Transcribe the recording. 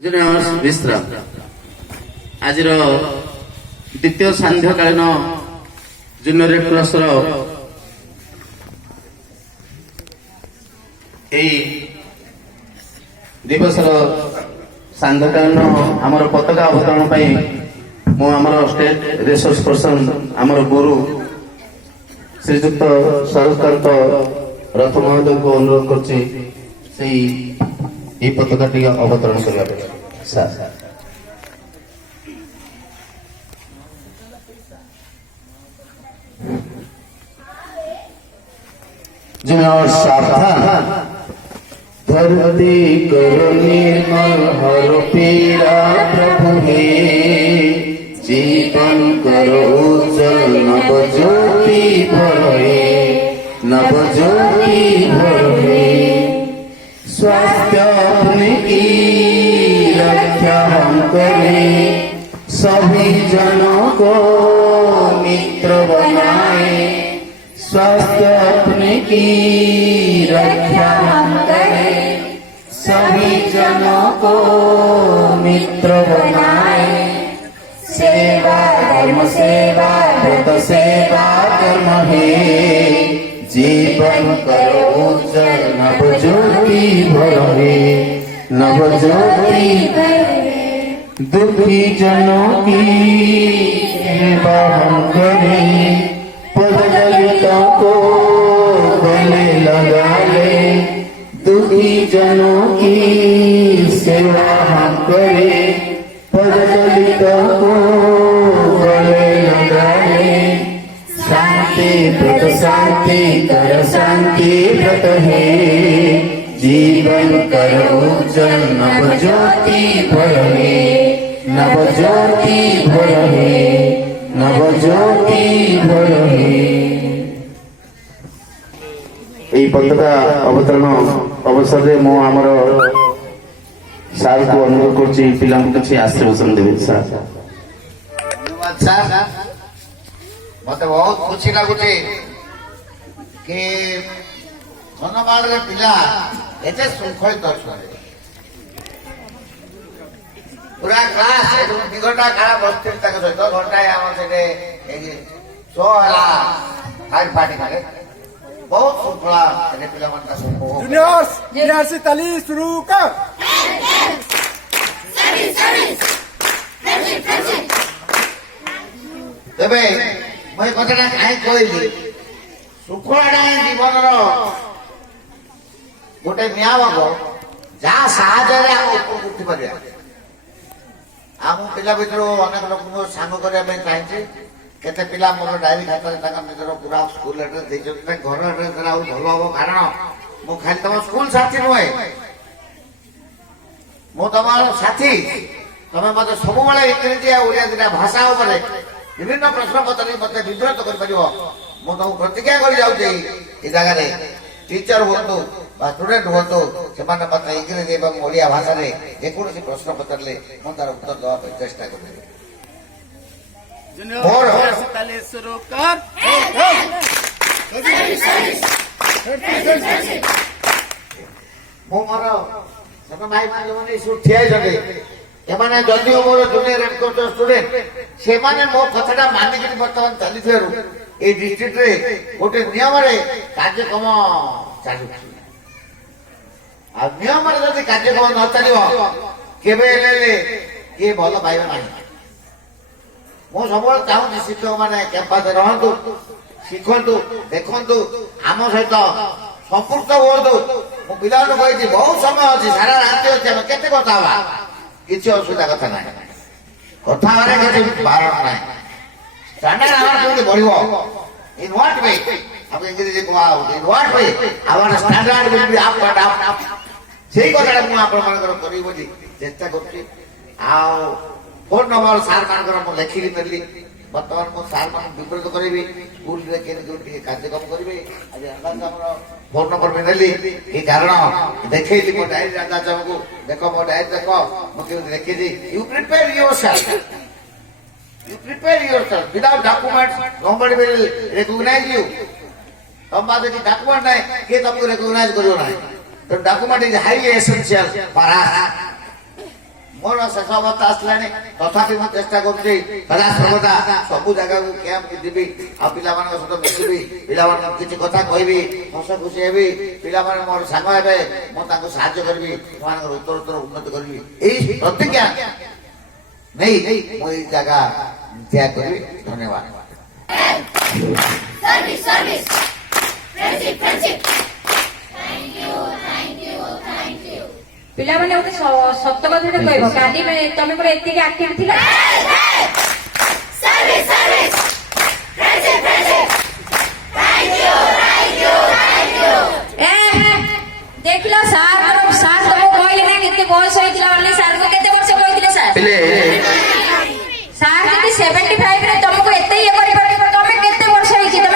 ବିଶ୍ରାମ ଆଜିର ଦ୍ୱିତୀୟ ସାନ୍ଧ୍ୟକାଳୀନ ଜୁନିୟର ରେଡ୍ କ୍ରସର ଏହି ଦିବସର ସାନ୍ଧ୍ୟକାଳୀନ ଆମର ପତାକା ଅବତରଣ ପାଇଁ ମୁଁ ଆମର ଷ୍ଟେଟ୍ ରିସୋର୍ସ ପର୍ସନ ଆମର ଗୁରୁ ଶ୍ରୀଯୁକ୍ତ ଶରତକାନ୍ତ ରଥ ମହୋଦୟଙ୍କୁ ଅନୁରୋଧ କରୁଛି ସେଇ এই পতাকাটি অবতরণ করা স্যার জুনিয়র সাবধান ধরতি করো নির্মল হর পীড়া প্রভু হে জীবন করো উজ্জ্বল নবজ্যোতি ভরে নবজ্যোতি ভরে स्वास्थ्य अपने की रक्षा हम करें सभी जनों को मित्र बनाए स्वास्थ्य अपने की रक्षा हम करें सभी जनों को मित्र बनाए सेवा धर्म सेवा व्रत सेवा कर्म है जीवन करो उज्जवल नवज्योति भरे नवज्योति भरे दुखी जनों की सेवा हम करें पददलितों को गले लगा ले दुखी जनों की सेवा हम करें पददलितों को गले लगा ले शांति व्रत शांति कर शांति व्रत है जीवन कर उज्जवल नवज्योति भरे नवज्योति भरे नवज्योति भरे এই পতাকা অবতরণ অবসরে ମୁଁ ଆମର ସାର୍କୁ ଅନୁରୋଧ କରୁଛି ପିଲାଙ୍କୁ କିଛି ଆଶୀର୍ବାଦ ଦେବେ ସାର୍। ଧନ୍ୟବାଦ ସାର୍। मत बहुत खुशी लगुचे कि धनबाद पिला एते शृंखलित अच्छा पूरा क्लास 2 घंटा खड़ा बसते सहित घंटा आम से शो है फाइट पार्टी करे बहुत श्रृंखला पिला से ताली शुरू कर तेबे मैं कथा कहीं कहली ଶୃଙ୍ଖଳାଟା ଜୀବନର ଗୋଟେ ନିୟାମକ ଯାହା ସାହାଯ୍ୟରେ ଆମେ ଉପରକୁ ଉଠି ପାରିବା। ଆମ ପିଲା ଭିତରୁ ଅନେକ ଲୋକଙ୍କୁ ସାଙ୍ଗ କରିବା ପାଇଁ ଚାହିଁଛି କେତେ ପିଲା ମୋର ଡାଏରୀ ଖାତାରେ ତାଙ୍କ ନିଜର ପୁରା ସ୍କୁଲ ଆଡ୍ରେସ ଦେଇଛନ୍ତି ଘର ଆଡ୍ରେସ ଆଉ ଭଲ ହବ କାରଣ ମୁଁ ଖାଲି ତମ ସ୍କୁଲ ସାଥୀ ନୁହେଁ ମୁଁ ତମର ସାଥୀ ତମେ ମତେ ସବୁବେଳେ ଇଂରେଜୀ ଆଉ ଓଡ଼ିଆ ଦିଟା ଭାଷା ଉପରେ ବିଭିନ୍ନ ପ୍ରଶ୍ନ ପଚାରି ମତେ ବିବ୍ରତ କରିପାରିବ। ମୁଁ ତମକୁ ପ୍ରତିଜ୍ଞା କରି ଯାଉଛି ଏ ଜାଗାରେ ଟିଚର ହୁଅନ୍ତୁ ବା ଷ୍ଟୁଡେଣ୍ଟ ହୁଅନ୍ତୁ ସେମାନେ ମତେ ଇଂରେଜୀ ଏବଂ ଓଡ଼ିଆ ଭାଷାରେ ଯେକୌଣସି ପ୍ରଶ୍ନ ପଚାରିଲେ ମୁଁ ତାର ଉତ୍ତର ଦେବା ପାଇଁ ଚେଷ୍ଟା କରିବି। ମୁଁ ମୋର ସାନ ଭାଇମାନେ ଯୋଉମାନେ ଏସବୁ ଠିଆ ହେଇଛନ୍ତି ଏମାନେ ଯଦିଓ ମୋର ଜୁନିୟର ରେଡ୍ କ୍ରସ୍ ଷ୍ଟୁଡେଣ୍ଟ ସେମାନେ ମୋ କଥାଟା ମାନିକିରି ବର୍ତ୍ତମାନ ଚାଲିଥିବାରୁ এই ডিস্ট্রিক্টরে গোটে নিয়মরে কার্যক্রম চালুଛି আর নিয়মরে যদি কার্যক্রম ন চালিব কেবে হেলে কিଏ ଭଲ ପାଇବେ ନାହିଁ। ମୁଁ ସବୁବେଳେ ଚାହୁଁଛି ଶିକ୍ଷକ ମାନେ କ୍ୟାମ୍ପସରେ ରହନ୍ତୁ ଶିଖନ୍ତୁ ଦେଖନ୍ତୁ ଆମ ସହିତ ସମ୍ପୃକ୍ତ ହୁଅନ୍ତୁ। ମୁଁ ପିଲାମାନଙ୍କୁ କହିଛି ବହୁତ ସମୟ ଅଛି ସାରା ରାତି ଅଛି ଆମେ କେତେ କଥା ହବା କିଛି ଅସୁବିଧା କଥା ନାହିଁ କଥା ହବାରେ କିଛି ବାରଣ ନାହିଁ। स्टैंडर्ड आवर केमती बढ़िबो इन व्हाट वे अब इंग्लिश को आउ in what way our standard will be up and up सेही कथाटा मु आपण मानकर करी बोली चेष्टा करछि आ फोन नंबर सार मानकर मु लेखिली परली वर्तमान मु सार मान विवृत करबी स्कूल रे के जोटी कार्यक्रम करबे आज अंदाज हमर फोन नंबर में नेली ए कारण देखैली मो डायरी अंदाज हमको देखो मो डायरी देखो मु के लिखि दी you prepare yourself You prepare yourself. Without documents, nobody will recognize you. तुम बात है कि डॉक्यूमेंट नहीं कि तुमको रिकॉग्नाइज करो ना तो document is highly essential for us ମୋର ଶେଷ ଅବସ୍ଥା ଆସିଲାଣି ତଥାପି ମୁଁ ଚେଷ୍ଟା କରୁଛି ସଦା ସର୍ବଦା ସବୁ ଜାଗାକୁ କ୍ୟାମ୍ପ ଯିବି ଆଉ ପିଲାମାନଙ୍କ ସହିତ ମିଶିବି ପିଲାମାନଙ୍କୁ କିଛି କଥା କହିବି ହସ ଖୁସି ହେବି ପିଲାମାନେ ମୋର ସାଙ୍ଗ ହେବେ ମୁଁ ତାଙ୍କୁ ସାହାଯ୍ୟ କରିବି ସେମାନଙ୍କର ଉତ୍ତରୋତ୍ତର ଉନ୍ନତି କରିବି ଏଇ ପ୍ରତିଜ୍ଞା ନେଇ ମୁଁ ଏଇ ଜାଗା ତ୍ୟାଗ କରିବି ଧନ୍ୟବାଦ। Service, service. Friendship, friendship. Thank you, thank you, thank you. ପିଲାମାନେ ଗୋଟେ ସତ କଥାଟା କହିବ କାଲି ତମେ ପୁରା ଏତିକି ଆକ୍ଟିଭ ଥିଲା।